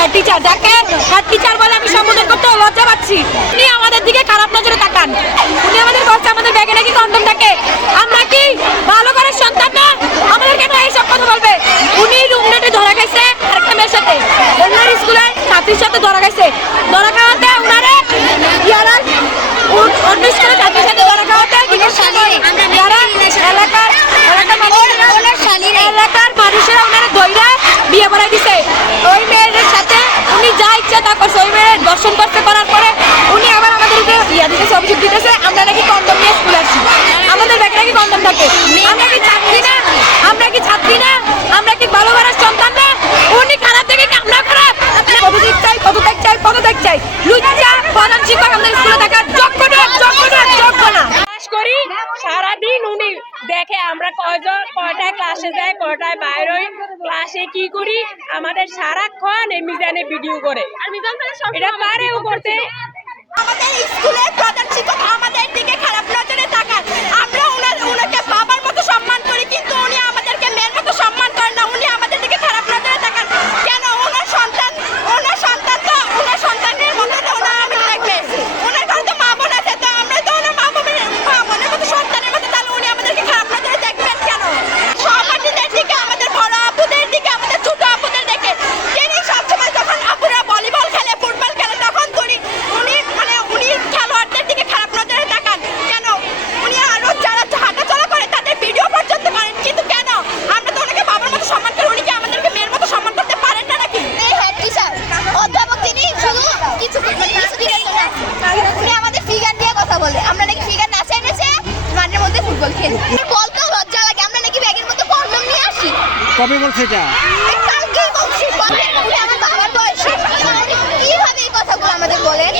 Head teacher যাকে head teacher বলে আমি সম্বোধন করতে লজ্জা পাচ্ছি। উনি আমাদের দিকে খারাপ নজরে তাকান। উনি আমাদের বলছে, আমাদের ব্যাগে নাকি কন্ডম থাকে। আমরা কি ভালো করে সন্তান না? আমাদের কেন এইসব কথা বলবে। উনি রুমনেটে ধরা গেছে একটা মেয়ের সাথে। অন্যের স্কুলে ছাত্রীর সাথে ধরা গেছে অভিযোগ দিতেছে আমরা নাকি কন্ডম নিয়ে স্কুলে আসছি আমাদের ব্যাগে নাকি কন্ডম থাকে? আমরা কি ছাত্রী না? আমরা কি ছাত্রী না? আমরা কি ভালো ঘরের সন্তান না? উনি খারাপ থেকে কি আমরা খারাপ পদত্যাগ চাই পদত্যাগ চাই পদত্যাগ চাই। লুচ্চা প্রধান শিক্ষক আমাদের স্কুলে থাকার যোগ্য না যোগ্য না যোগ্য না করি সারাদিন উনি দেখে আমরা কয়জন কয়টায় ক্লাসে যাই কয়টায় বাইর হই ক্লাসে কি করি আমাদের সারাক্ষণ এই মিজানে ভিডিও করে। এটা পারেও করতে আমাদের স্কুলের প্রধান শিক্ষক আমাদের দিকে খারাপ উনি আমাদের ফিগার নিয়ে কথা বলে। আমরা নাকি ফিগার নাচে এনেছে মাঠের মধ্যে ফুটবল খেলি। বলতেও লজ্জা লাগে আমরা নাকি ব্যাগের মধ্যে কন্ডম নিয়ে আসি। কবে বলছে এটা এই বলছি উনি আমার বাবার বয়সী। কীভাবে এই কথাগুলো আমাদের বলেন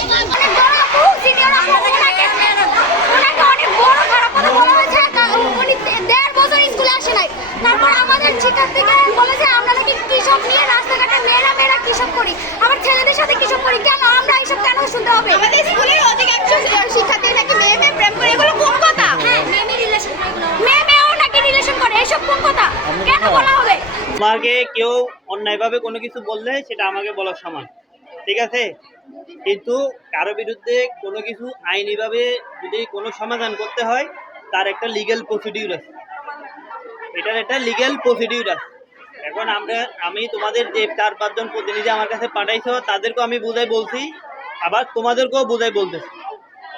বলা আমাদের আমরা নাকি কৃষক নিয়ে রাস্তাঘাটে মেয়েরা মেয়েরা কৃষক করি আবার ছেলেদের সাথে কৃষক করি কেন আমরা এইসব কেন শুনতে হবে আমাদের স্কুলের অধিকাংশ শিক্ষার্থী নাকি মেয়ে মেয়ে প্রেম করে এগুলো কোন কথা হ্যাঁ মেয়ে মেয়ে রিলেশন মেয়ে মেয়েও নাকি রিলেশন করে এসব কোন কথা কেন বলা হবে আমাকে কেউ অন্যায়ভাবে কোনো কিছু বললে সেটা আমাকে বলার সমান, ঠিক আছে? কিন্তু কারও বিরুদ্ধে কোনো কিছু আইনিভাবে যদি কোনো সমাধান করতে হয়, তার একটা লিগ্যাল প্রসিডিউর আছে। এটার একটা লিগ্যাল প্রসিডিউর আছে। এখন আমরা, আমি তোমাদের যে চার পাঁচজন প্রতিনিধি আমার কাছে পাঠাইছো, তাদেরকেও আমি বোঝাই বলছি, আবার তোমাদেরকেও বোঝাই বলতেছি।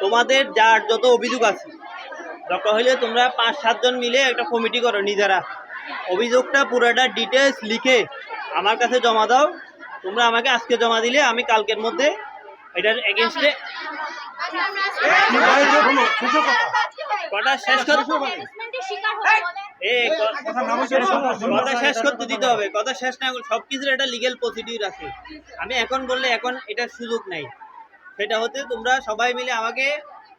তোমাদের যার যত অভিযোগ আছে, দরকার হইলে তোমরা পাঁচ সাতজন মিলে একটা কমিটি করো নিজেরা। অভিযোগটা পুরোটা ডিটেলস লিখে আমার কাছে জমা দাও। তোমরা আমাকে আজকে জমা দিলে আমি কালকের মধ্যে এটার এগেনস্টে শেষ কথা শেষ করতে দিতে হবে কথা শেষ না সব কিছুর একটা লিগেল প্রসিডিউর আছে। আমি এখন বললে এখন এটার সুযোগ নাই। সেটা হতে তোমরা সবাই মিলে আমাকে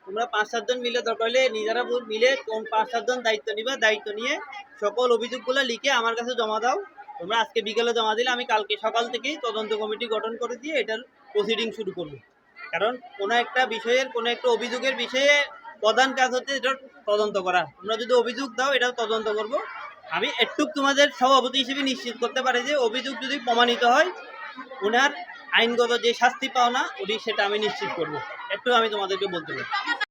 তোমরা পাঁচ সাতজন মিলে দরকার হলে নিজেরা মিলে কোন পাঁচ সাতজন দায়িত্ব নিবে, দায়িত্ব নিয়ে সকল অভিযোগগুলো লিখে আমার কাছে জমা দাও। তোমরা আজকে বিকেলে জমা দিলে আমি কালকে সকাল থেকেই তদন্ত কমিটি গঠন করে দিয়ে এটার প্রসিডিং শুরু করব। কারণ কোনো একটা বিষয়ের, কোনো একটা অভিযোগের বিষয়ে প্রধান কাজ হচ্ছে এটার তদন্ত করা। তোমরা যদি অভিযোগ দাও, এটাও তদন্ত করব। আমি একটু তোমাদের সভাপতি হিসেবে নিশ্চিত করতে পারি যে অভিযোগ যদি প্রমাণিত হয়, ওনার আইনগত যে শাস্তি পাও না ওটি সেটা আমি নিশ্চিত করব। একটু আমি তোমাদেরকে বলতে পারি।